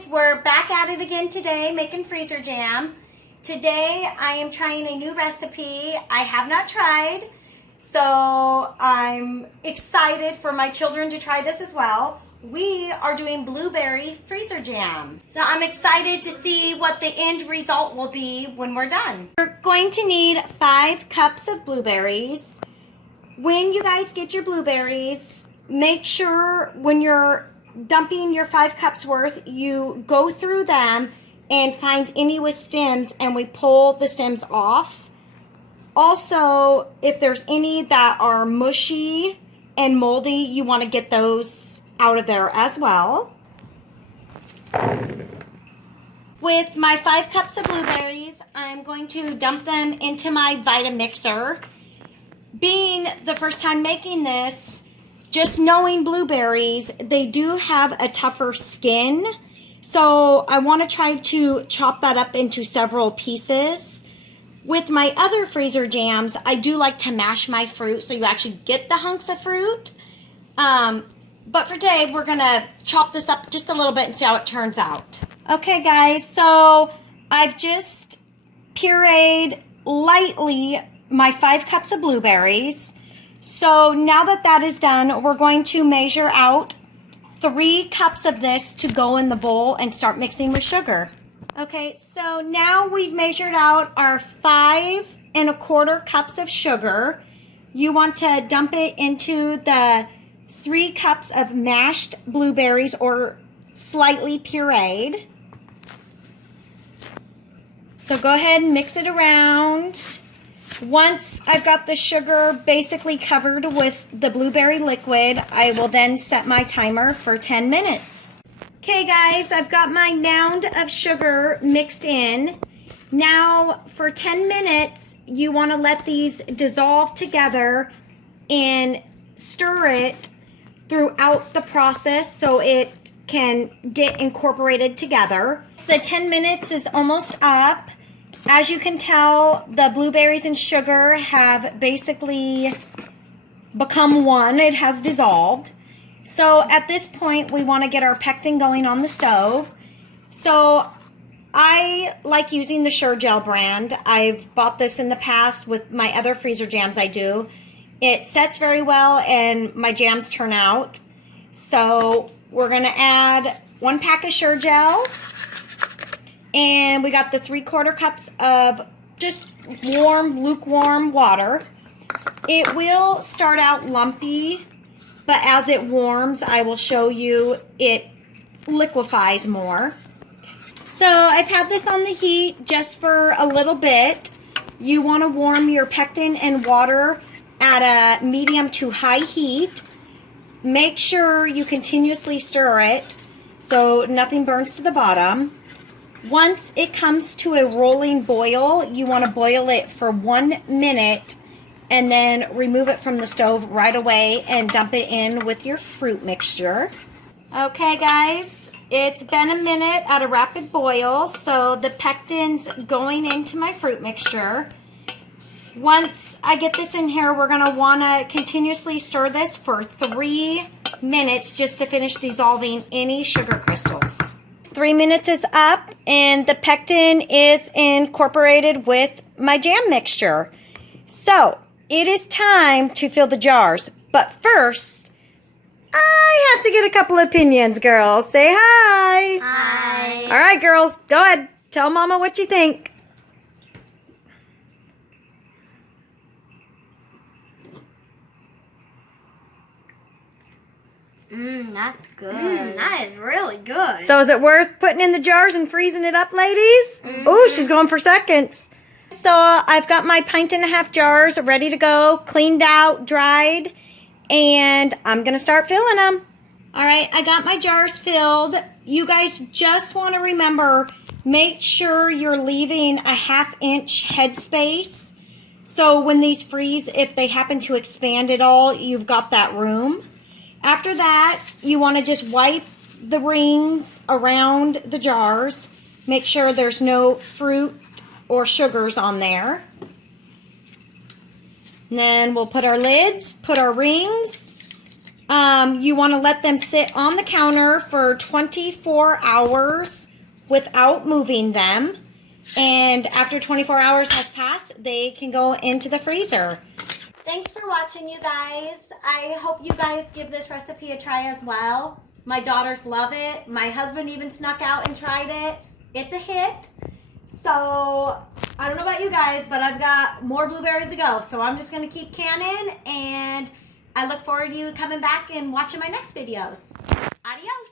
guys, we're back at it again today making freezer jam. Today I am trying a new recipe I have not tried, so I'm excited for my children to try this as well. We are doing blueberry freezer jam. So I'm excited to see what the end result will be when we're done. We're going to need 5 cups of blueberries. When you guys get your blueberries, make sure when you're dumping your 5 cups worth, you go through them and find any with stems, and we pull the stems off. Also, if there's any that are mushy and moldy, you want to get those out of there as well. With my 5 cups of blueberries, I'm going to dump them into my Vitamixer. Being the first time making this, just knowing blueberries, they do have a tougher skin. So I want to try to chop that up into several pieces. With my other freezer jams, I do like to mash my fruit so you actually get the hunks of fruit. But for today, we're going to chop this up just a little bit and see how it turns out. Okay, guys, so I've just pureed lightly my 5 cups of blueberries. So now that that is done, we're going to measure out 3 cups of this to go in the bowl and start mixing with sugar. Okay, so now we've measured out our 5 1/4 cups of sugar. You want to dump it into the 3 cups of mashed blueberries or slightly pureed. So go ahead and mix it around. Once I've got the sugar basically covered with the blueberry liquid, I will then set my timer for 10 minutes. Okay guys, I've got my mound of sugar mixed in. Now for 10 minutes, you want to let these dissolve together and stir it throughout the process so it can get incorporated together. The 10 minutes is almost up. As you can tell, the blueberries and sugar have basically become one. It has dissolved. So at this point, we want to get our pectin going on the stove. So I like using the Sure-Jell brand. I've bought this in the past with my other freezer jams I do. It sets very well and my jams turn out. So we're going to add 1 pack of Sure-Jell. And we got the 3/4 cups of just warm, lukewarm water. It will start out lumpy, but as it warms, I will show you it liquefies more. So I've had this on the heat just for a little bit. You want to warm your pectin and water at a medium to high heat. Make sure you continuously stir it so nothing burns to the bottom. Once it comes to a rolling boil, you want to boil it for 1 minute and then remove it from the stove right away and dump it in with your fruit mixture. Okay guys, it's been a minute at a rapid boil, so the pectin's going into my fruit mixture. Once I get this in here, we're going to want to continuously stir this for 3 minutes just to finish dissolving any sugar crystals. 3 minutes is up and the pectin is incorporated with my jam mixture. So it is time to fill the jars. But first, I have to get a couple opinions, girls. Say hi. Hi. All right, girls, go ahead. Tell Mama what you think. That's good. That is really good. So is it worth putting in the jars and freezing it up, ladies? Oh, she's going for seconds. So I've got my 1.5 jars ready to go, cleaned out, dried, and I'm going to start filling them. All right, I got my jars filled. You guys just want to remember, make sure you're leaving a 1/2 inch headspace. So when these freeze, if they happen to expand at all, you've got that room. After that, you want to just wipe the rings around the jars. Make sure there's no fruit or sugars on there. And then we'll put our lids, put our rings. You want to let them sit on the counter for 24 hours without moving them. And after 24 hours has passed, they can go into the freezer. Thanks for watching, you guys. I hope you guys give this recipe a try as well. My daughters love it. My husband even snuck out and tried it. It's a hit. So, I don't know about you guys, but I've got more blueberries to go. So I'm just going to keep canning, and I look forward to you coming back and watching my next videos. Adios.